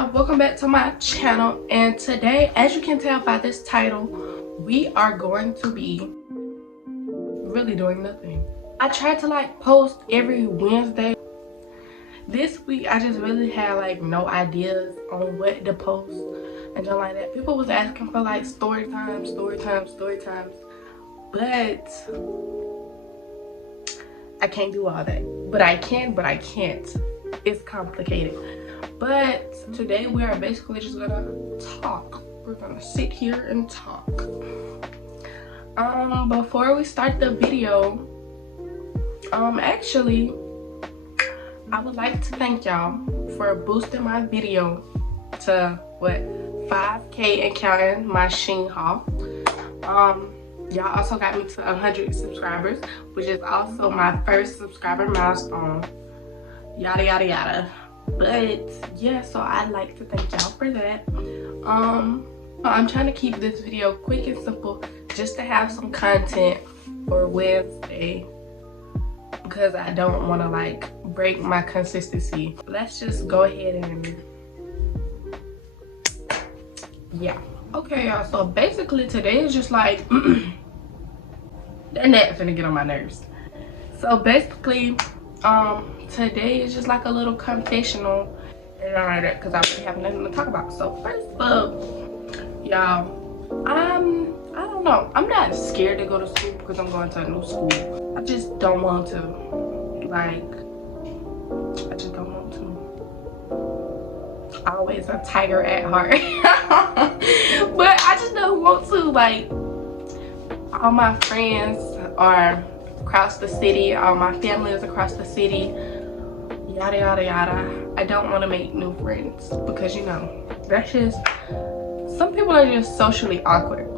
y'all, welcome back to my channel. And today, as you can tell by this title, we are going to be really doing nothing. I tried to post every Wednesday. This week I just really had no ideas on what to post and just like that. People was asking for story times, but I can't do all that. But I can, but I can't. It's complicated. But today we are basically just gonna talk. We're gonna sit here and talk. Before we start the video, actually, I would like to thank y'all for boosting my video to 5K and counting, my Sheen haul. Y'all also got me to 100 subscribers, which is also my first subscriber milestone. Yada yada yada. But yeah, so I'd like to thank y'all for that. I'm trying to keep this video quick and simple just to have some content for Wednesday, because I don't want to break my consistency. Let's just go ahead and yeah. Okay y'all, so basically today is just that finna get on my nerves. So basically today is just a little confessional and all that, because I really have nothing to talk about. So first up, y'all, I don't know, I'm not scared to go to school because I'm going to a new school. I just don't want to. I just don't want to. Always a tiger at heart. But I just don't want to. All my friends are across the city, all my family is across the city, yada yada yada. I don't want to make new friends because that's just, some people are just socially awkward.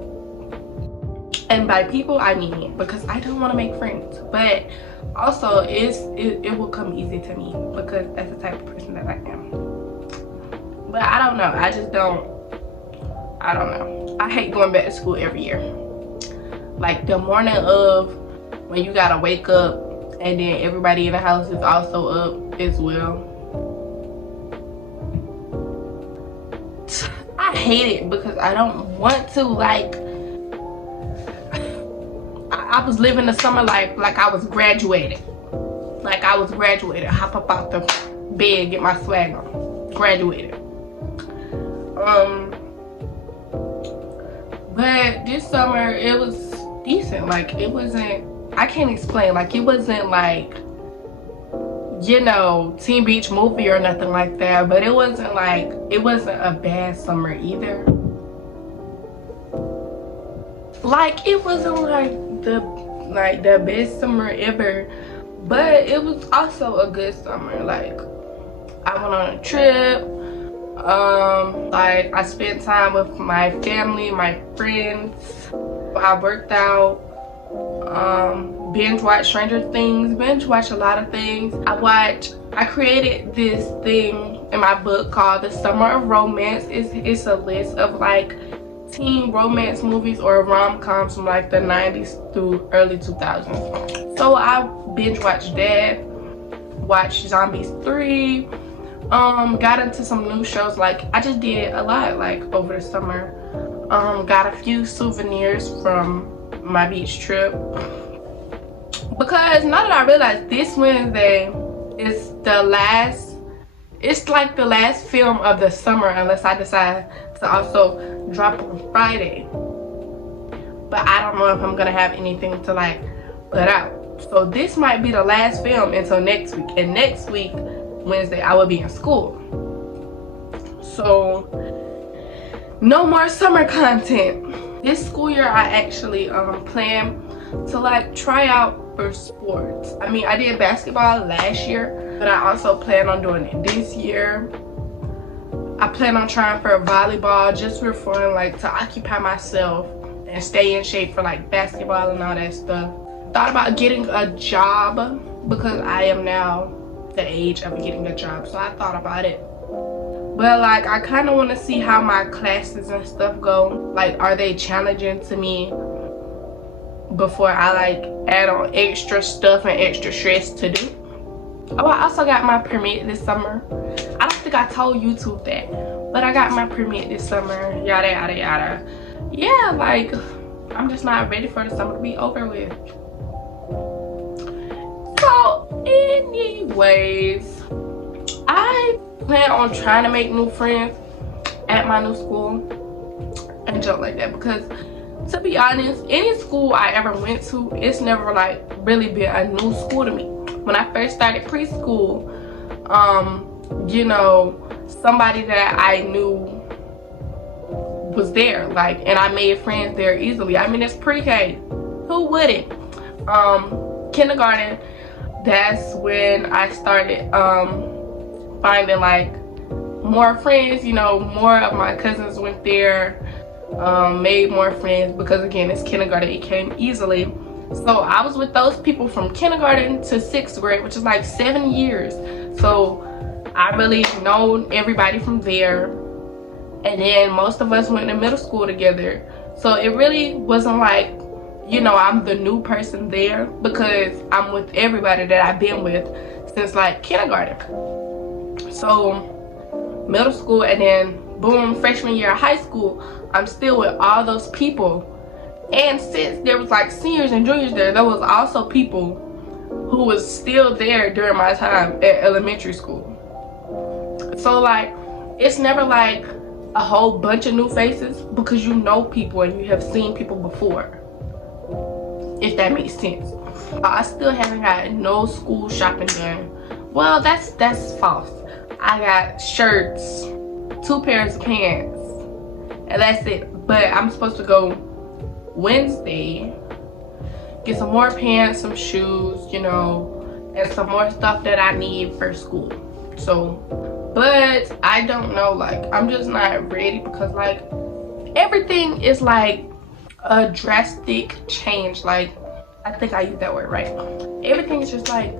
And by people I mean it, because I don't want to make friends. But also it will come easy to me because that's the type of person that I am. But I don't know, I don't know. I hate going back to school every year. The morning of, when you gotta wake up and then everybody in the house is also up as well. I hate it because I don't want to. I was living the summer like I was graduated. Hop up out the bed, get my swag on. Graduated. But this summer it was decent. It wasn't, I can't explain. It wasn't Teen Beach Movie or nothing like that. But it wasn't it wasn't a bad summer either. It wasn't the best summer ever, but it was also a good summer. I went on a trip. I spent time with my family, my friends. I worked out. Binge watch Stranger Things, binge watch a lot of things. I created this thing in my book called The Summer of Romance. It's a list of teen romance movies or rom-coms from the 90s through early 2000s. So I binge watched that, watched Zombies 3, got into some new shows. I just did a lot over the summer. Got a few souvenirs from my beach trip, because now that I realize this Wednesday is the last, it's the last film of the summer, unless I decide to also drop on Friday. But I don't know if I'm gonna have anything to put out, so this might be the last film until next week. And next week Wednesday I will be in school, so no more summer content. This school year I actually plan to try out for sports. I mean, I did basketball last year, but I also plan on doing it this year. I plan on trying for volleyball just for fun, to occupy myself and stay in shape for basketball and all that stuff. Thought about getting a job because I am now the age of getting a job, so I thought about it. But I kind of want to see how my classes and stuff go. Are they challenging to me before I add on extra stuff and extra stress to do? Oh, I also got my permit this summer. I don't think think I told YouTube that, but I got my permit this summer, yada yada yada. Yeah, like I'm just not ready for the summer to be over with. So anyways, I plan on trying to make new friends at my new school and jump like that, because to be honest, any school I ever went to, it's never like really been a new school to me. When I first started preschool, you know, somebody that I knew was there, like, and I made friends there easily. I mean, it's pre-K, who wouldn't? Kindergarten, that's when I started finding like more friends. You know, more of my cousins went there, made more friends, because again, it's kindergarten, it came easily. So I was with those people from kindergarten to 6th grade, which is like 7 years. So I really know everybody from there. And then most of us went to middle school together. So it really wasn't like, you know, I'm the new person there, because I'm with everybody that I've been with since like kindergarten. So middle school, and then boom, freshman year of high school, I'm still with all those people. And since there was like seniors and juniors there was also people who was still there during my time at elementary school. So like, it's never like a whole bunch of new faces, because you know people and you have seen people before, if that makes sense. I still haven't got no school shopping done. Well, that's false. I got shirts, 2 pairs of pants, and that's it. But I'm supposed to go Wednesday, get some more pants, some shoes, you know, and some more stuff that I need for school. So, but I don't know, like, I'm just not ready, because like everything is like a drastic change. Like, I think I used that word right. Everything is just like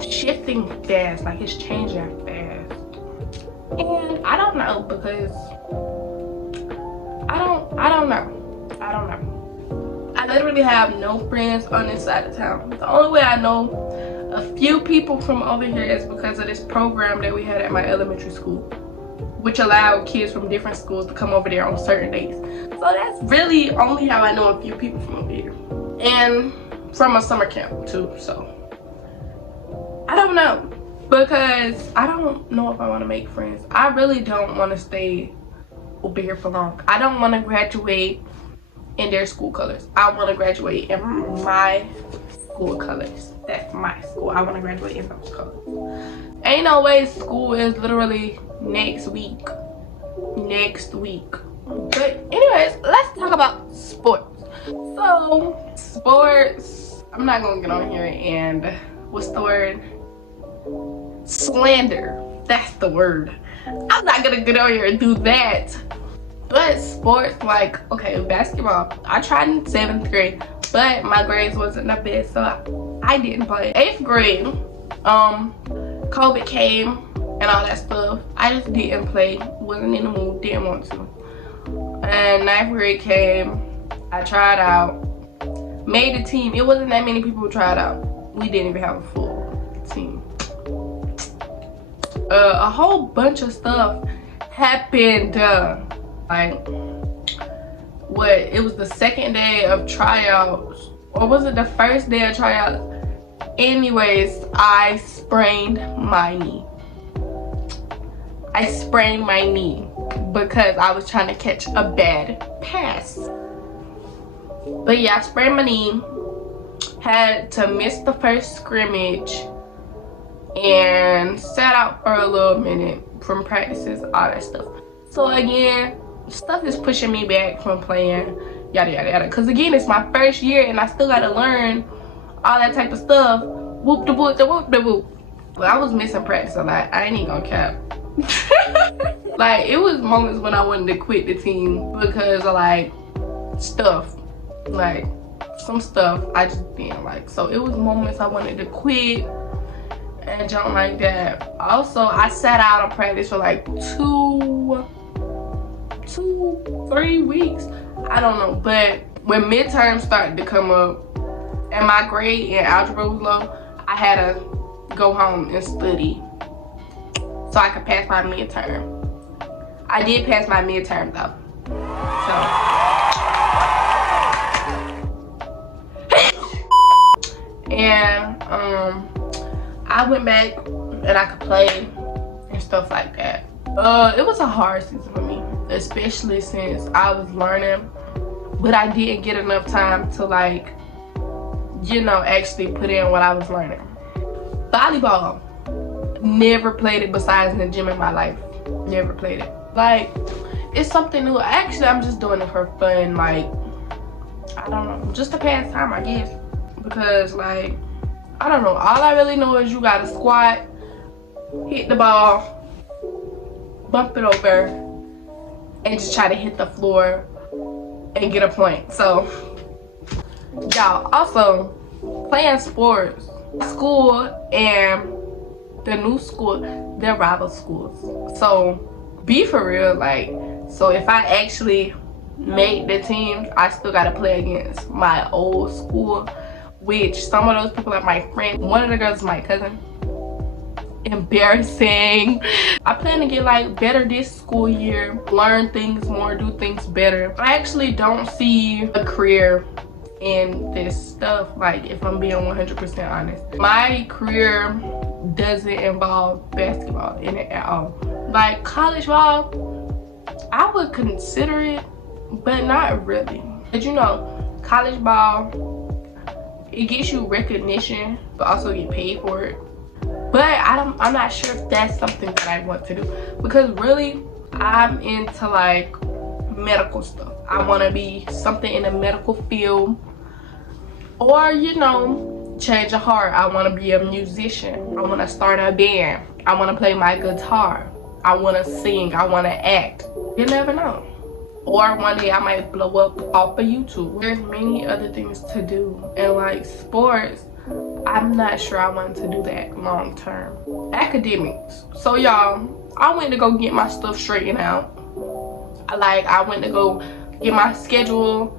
shifting fast, like it's changing fast. And I don't know, because I don't know. I literally have no friends on this side of town. The only way I know a few people from over here is because of this program that we had at my elementary school, which allowed kids from different schools to come over there on certain days. So that's really only how I know a few people from over here. And from a summer camp too. So I don't know, because I don't know if I want to make friends. I really don't want to stay over here for long. I don't want to graduate in their school colors. I want to graduate in my school colors. That's my school. I want to graduate in those colors. Ain't no way, school is literally next week. But anyways, let's talk about sports. So sports, I'm not gonna get on here and what's the word, slander. That's the word. I'm not gonna get on here and do that. But sports, like, okay, basketball, I tried in 7th grade, but my grades wasn't the best, so I didn't play. 8th grade, COVID came and all that stuff. I just didn't play, wasn't in the mood, didn't want to. And 9th grade came, I tried out, made a team. It wasn't that many people who tried out. We didn't even have a full team. A whole bunch of stuff happened. Like, what, it was the second day of tryouts, or was it the first day of tryouts? Anyways, I sprained my knee. Because I was trying to catch a bad pass. But yeah, I sprained my knee, had to miss the first scrimmage, and sat out for a little minute from practices, all that stuff. So again, stuff is pushing me back from playing, yada yada yada, because again, it's my first year and I still gotta learn all that type of stuff. Whoop de whoop de whoop de whoop. But I was missing practice a lot. I ain't even gonna cap. Like, it was moments when I wanted to quit the team because of like stuff, like some stuff I just didn't like. So it was moments I wanted to quit and jump like that. Also, I sat out of practice for like 2-3 weeks, I don't know. But when midterms started to come up and my grade in algebra was low, I had to go home and study. so I could pass my midterm. I did pass my midterm though. So and I went back and I could play and stuff like that. It was a hard season for me, especially since I was learning, but I didn't get enough time to, like, you know, actually put in what I was learning. Volleyball, never played it besides in the gym in my life. Never played it. Like, it's something new. Actually, I'm just doing it for fun. Like, I don't know, just to pass time, I guess. Because, like, I don't know, all I really know is you gotta squat, hit the ball, bump it over, and just try to hit the floor and get a point. So y'all, also playing sports, school and the new school, they're rival schools. So be for real, like, so if I actually make the team, I still gotta play against my old school, which some of those people are my friends. One of the girls is my cousin. Embarrassing. I plan to get, like, better this school year, learn things more, do things better. I actually don't see a career in this stuff, like, if I'm being 100% honest. My career doesn't involve basketball in it at all. Like, college ball, I would consider it, but not really. But you know, college ball, it gets you recognition, but also get paid for it. But I'm not sure if that's something that I want to do, because really I'm into, like, medical stuff. I want to be something in the medical field, or, you know, change of heart. I want to be a musician. I want to start a band. I want to play my guitar. I want to sing. I want to act. You never know. Or one day I might blow up off of YouTube. There's many other things to do, and, like, sports, I'm not sure I want to do that long term. Academics. So y'all, I went to go get my stuff straightened out. I went to go get my schedule.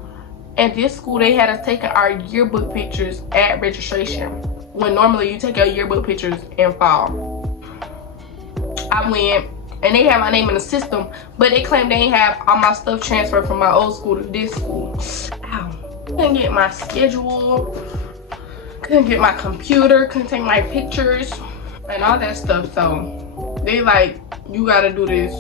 At this school, they had us taking our yearbook pictures at registration, when normally you take your yearbook pictures in fall. I went, and they had my name in the system, but they claimed they didn't have all my stuff transferred from my old school to this school. Ow. Couldn't get my schedule, couldn't get my computer, couldn't take my pictures and all that stuff. So they like, you gotta do this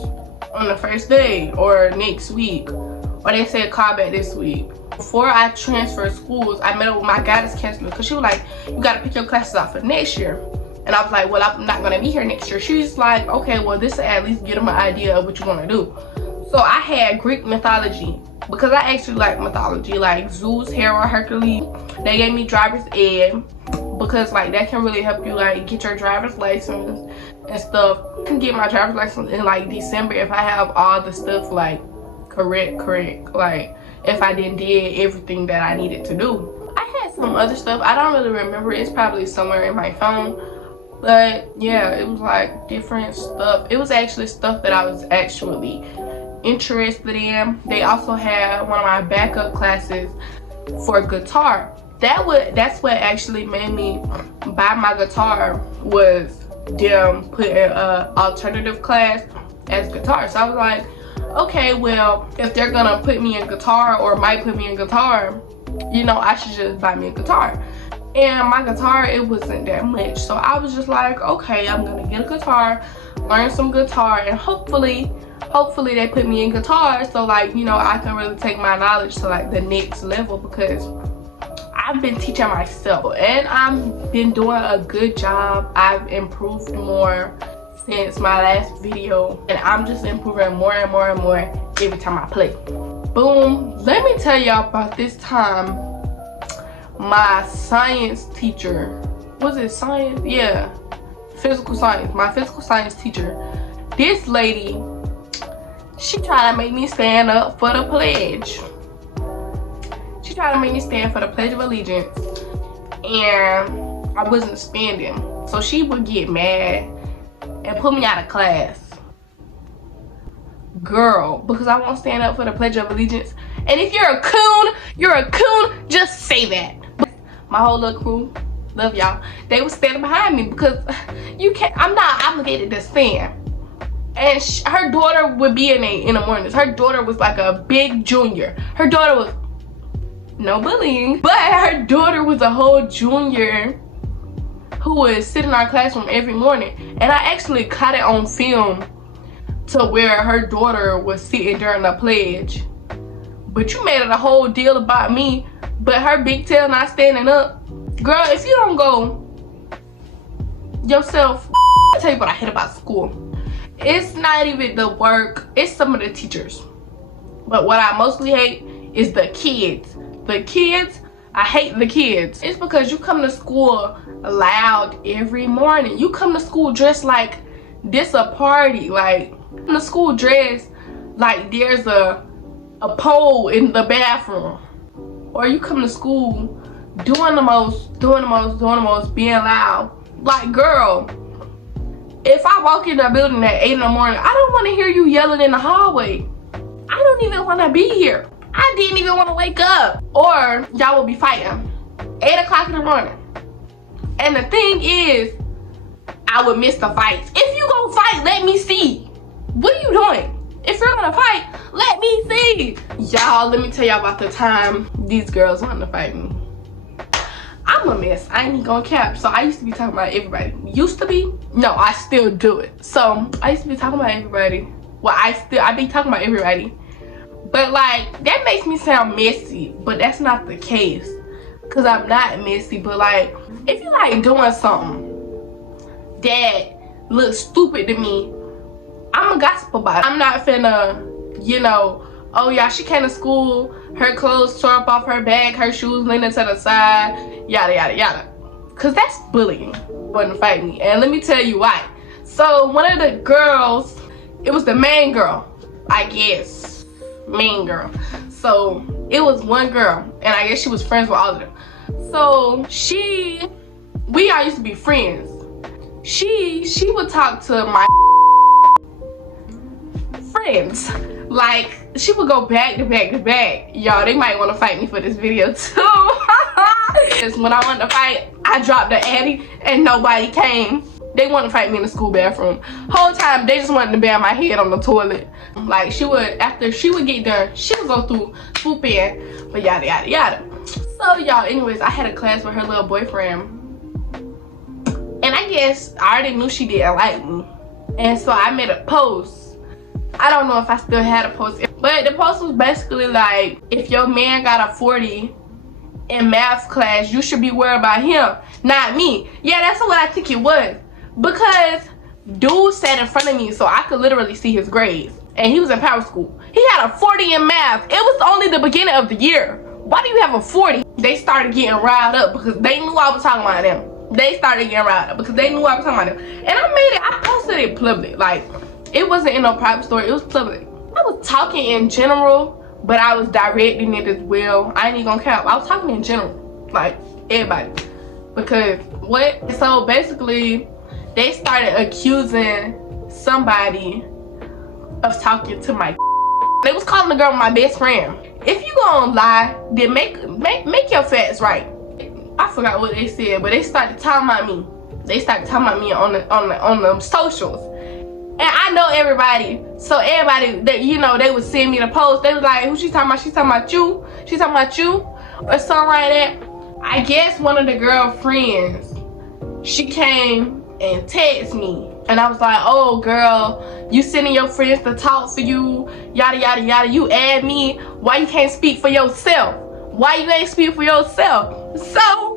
on the first day or next week, or they said call back this week. Before I transferred schools, I met up with my guidance counselor, because she was like, you gotta pick your classes out for next year. And I was like, well, I'm not gonna be here next year. She's like, okay, well, this will at least get them an idea of what you wanna do. So I had Greek mythology, because I actually like mythology, like Zeus, Hera, Hercules. They gave me driver's ed, because, like, that can really help you, like, get your driver's license and stuff. I can get my driver's license in, like, December if I have all the stuff, like, correct, like, if I did everything that I needed to do. I had some other stuff, I don't really remember, it's probably somewhere in my phone, but yeah, it was like different stuff. It was actually stuff that I was actually interested in. They also had one of my backup classes for guitar. That's what actually made me buy my guitar, was them putting an alternative class as guitar. So I was like, okay, well, if they're gonna put me in guitar, or might put me in guitar, you know, I should just buy me a guitar. And my guitar, it wasn't that much, so I was just like, okay, I'm gonna get a guitar, learn some guitar, and hopefully they put me in guitar, so, like, you know, I can really take my knowledge to, like, the next level, because I've been teaching myself and I've been doing a good job. I've improved more since my last video, and I'm just improving more and more and more every time I play. Boom. Let me tell y'all about this time my science teacher, was it science? Yeah, physical science. My physical science teacher, this lady, she tried to make me stand up for the pledge. She tried to make me stand for the Pledge of Allegiance, and I wasn't standing. So she would get mad and put me out of class. Girl, because I won't stand up for the Pledge of Allegiance. And if you're a coon, just say that. But my whole little crew, love y'all, they was standing behind me, because I'm not obligated to stand. And her daughter would be in the mornings. Her daughter was like a big junior. Her daughter was, no bullying, but her daughter was a whole junior who would sit in our classroom every morning. And I actually caught it on film to where her daughter was sitting during the pledge. But you made it a whole deal about me, but her big tail not standing up. Girl, if you don't go yourself, I'll tell you what I hate about school. It's not even the work, it's some of the teachers. But what I mostly hate is the kids. The kids, I hate the kids. It's because you come to school loud every morning. You come to school dressed like this a party. Like, in the school dress like there's a pole in the bathroom. Or you come to school doing the most, being loud. Like, girl, if I walk in the building at 8 in the morning, I don't want to hear you yelling in the hallway. I don't even want to be here. I didn't even want to wake up. Or y'all will be fighting 8 o'clock in the morning. And the thing is, I would miss the fights. If you gonna fight, let me see. What are you doing? If you're gonna fight, let me see. Y'all, let me tell y'all about the time these girls wanted to fight me. I'm a mess. I ain't even gonna cap. So I used to be talking about everybody. Used to be? No, I still do it. So I used to be talking about everybody. Well, I be talking about everybody. But like, that makes me sound messy. But that's not the case. Cause I'm not messy. But like, if you like doing something that looks stupid to me, I'm a gossip about it. I'm not finna, you know, oh yeah, she came to school, her clothes tore up off her back, her shoes leaning to the side, yada yada yada. Cause that's bullying. Wouldn't fight me. And let me tell you why. So one of the girls, it was the main girl, I guess. Main girl. So it was one girl, and I guess she was friends with all of them. So we all used to be friends. She would talk to my friends. Like, she would go back to back to back. Y'all, they might want to fight me for this video too. Because when I wanted to fight, I dropped the Addy and nobody came. They wanted to fight me in the school bathroom. Whole time, they just wanted to bang my head on the toilet. Like, after she would get done, she would go through, swoop in, but yada yada yada. So y'all, anyways, I had a class with her little boyfriend. And I guess I already knew she didn't like me. And so I made a post. I don't know if I still had a post. But the post was basically like, if your man got a 40 in math class, you should be worried about him, not me. Yeah, that's what I think it was. Because dude sat in front of me so I could literally see his grades. And he was in power school. He had a 40 in math. It was only the beginning of the year. Why do you have a 40? They started getting riled up because they knew I was talking about them. They started getting riled up because they knew I was talking about them. And I posted it public. Like, it wasn't in no private story, it was public. I was talking in general, but I was directing it as well. I ain't even gonna count. I was talking in general, like everybody. Because what? So basically, they started accusing somebody of talking to my. They was calling the girl my best friend. If you gonna lie, then make your facts right. I forgot what they said, but they started talking about me. They started talking about me on the socials. And I know everybody, so everybody that, you know, they would send me the post. They was like, who she talking about? She talking about you? She talking about you? Or something like that. I guess one of the girlfriends, she came and texted me. And I was like, oh girl, you sending your friends to talk for you, yada yada yada. You add me, why you can't speak for yourself? Why you ain't speak for yourself? So,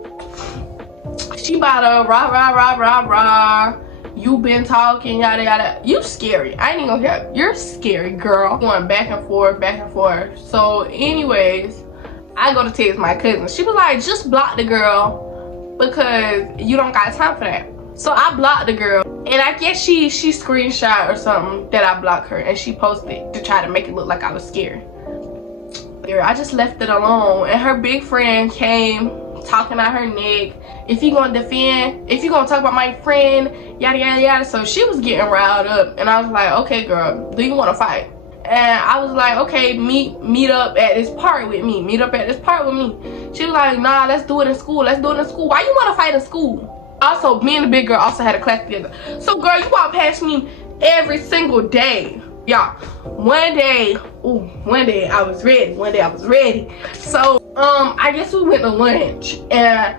she about to rah. You been talking, yada yada. You scary. I ain't even gonna care. You're scary, girl. Going back and forth, back and forth. So anyways, I go to text my cousin. She was like, just block the girl because you don't got time for that. So I blocked the girl. And I guess she screenshot or something that I blocked her, and she posted to try to make it look like I was scared. I just left it alone, and her big friend came talking out her neck. If you gonna defend, if you gonna talk about my friend, yada yada yada. So she was getting riled up, and I was like, okay girl, do you want to fight? And I was like, okay, meet up at this park with me. Meet up at this park with me. She was like, nah, let's do it in school. Let's do it in school. Why you want to fight in school? Also, me and the big girl also had a class together. So girl, you walk past me every single day. Y'all, one day I was ready. So I guess we went to lunch, and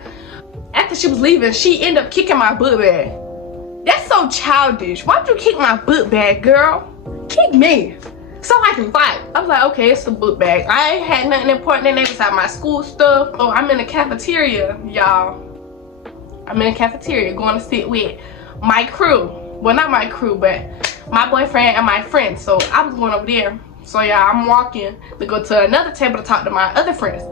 after she was leaving, she ended up kicking my book bag. That's so childish. Why'd you kick my book bag, girl? Kick me so I can fight. I was like, okay, it's the book bag. I ain't had nothing important in there besides my school stuff. So I'm in the cafeteria, y'all. I'm in the cafeteria going to sit with my crew. Well, not my crew, but my boyfriend and my friends. So I was going over there. So yeah, I'm walking to go to another table to talk to my other friends.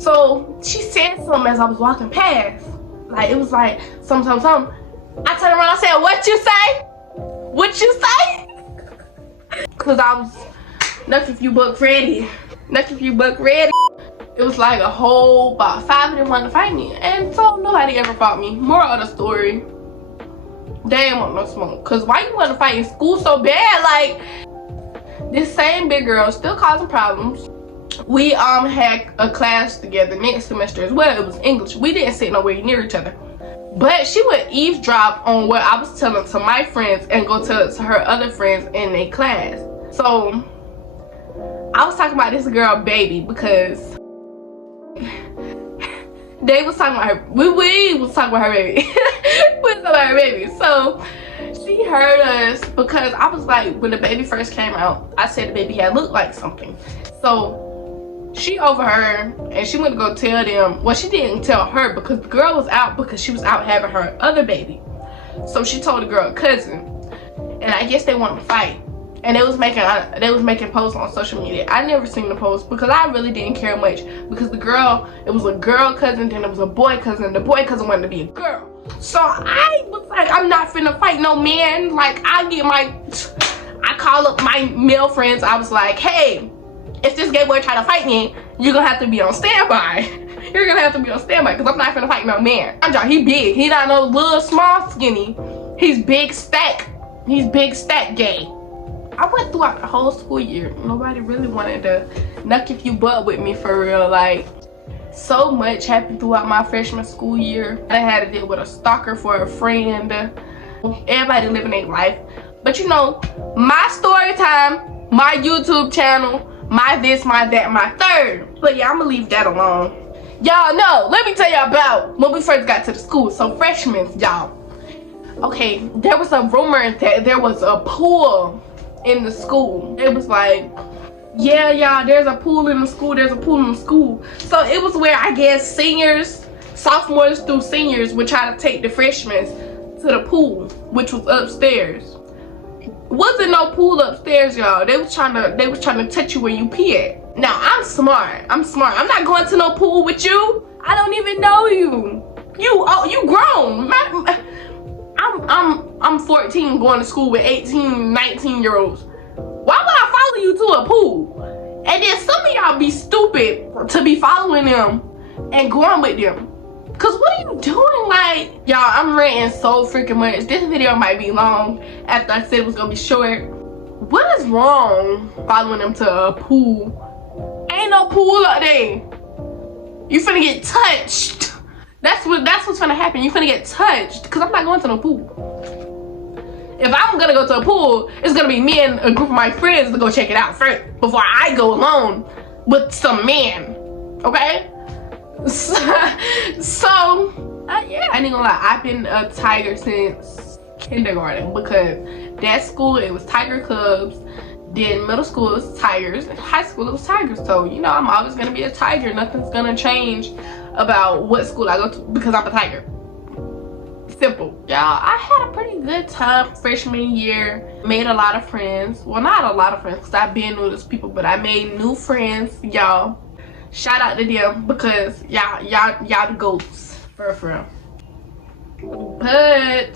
So she said something as I was walking past. Like, it was like something. I turned around and said, what you say? What you say? Cause I was nuck if you buck ready. Nuck if you buck ready. It was like a whole about 5 of them wanted to fight me. And so nobody ever fought me. Moral of the story, they ain't want no smoke. Cause why you want to fight in school so bad? Like, this same big girl still causing problems. We had a class together next semester as well. It was English. We didn't sit nowhere near each other. But she would eavesdrop on what I was telling to my friends and go tell it to her other friends in a class. So I was talking about this girl baby because they was talking about her. We was talking about her baby. We was talking about her baby. So she heard us because I was like, when the baby first came out, I said the baby had looked like something. So she overheard and she went to go tell them. Well, she didn't tell her because the girl was out because she was out having her other baby. So she told the girl cousin, and I guess they wanted to fight. And they was making posts on social media. I never seen the post because I really didn't care much because the girl, it was a girl cousin, then it was a boy cousin. The boy cousin wanted to be a girl. So I was like, I'm not finna fight no man. Like, I call up my male friends. I was like, hey, if this gay boy try to fight me, you're gonna have to be on standby. You're gonna have to be on standby because I'm not gonna fight no man. He big. He not no little small skinny. He's big stack. He's big stack gay. I went throughout the whole school year. Nobody really wanted to nuck if you butt with me for real. Like, so much happened throughout my freshman school year. I had to deal with a stalker for a friend. Everybody living their life. But you know, my story time, my YouTube channel, my this, my that, my third. But yeah, I'm gonna leave that alone. Y'all know, let me tell y'all about when we first got to the school. So freshmen, y'all. Okay, there was a rumor that there was a pool in the school. It was like, yeah, y'all, there's a pool in the school, there's a pool in the school. So it was where I guess seniors, sophomores through seniors would try to take the freshmen to the pool, which was upstairs. Wasn't no pool upstairs, y'all. They was trying to touch you where you pee at. Now I'm smart. I'm not going to no pool with you. I don't even know you. You grown. I'm 14 going to school with 18, 19-year-olds. Why would I follow you to a pool? And then some of y'all be stupid to be following them and going with them. Cause what are you doing? Like, y'all, I'm ranting so freaking much. This video might be long after I said it was gonna be short. What is wrong following them to a pool? Ain't no pool up there. You finna get touched. That's what's finna happen. You finna get touched. Cause I'm not going to no pool. If I'm gonna go to a pool, it's gonna be me and a group of my friends to go check it out first before I go alone with some men. Okay? So yeah, I ain't gonna lie, I've been a tiger since kindergarten because that school, it was tiger cubs, then middle school it was tigers, and high school it was tigers. So you know, I'm always gonna be a tiger. Nothing's gonna change about what school I go to because I'm a tiger. Simple. Y'all, I had a pretty good time freshman year. Made a lot of friends. Well, not a lot of friends because I've been with those people, but I made new friends, y'all. Shout out to them because y'all the goats, for real. But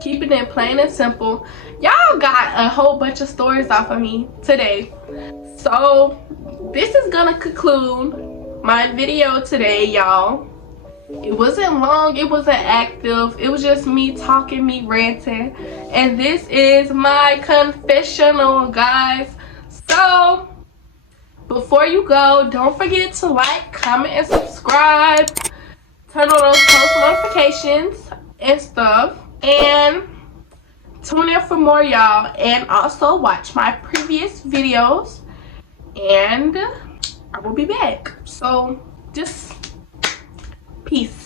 keeping it plain and simple, y'all got a whole bunch of stories off of me today. So this is gonna conclude my video today, y'all. It wasn't long, it wasn't active, it was just me talking, me ranting, and this is my confessional, guys. So before you go, don't forget to like, comment, and subscribe. Turn on those post notifications and stuff. And tune in for more, y'all, and also watch my previous videos, and I will be back. So just peace.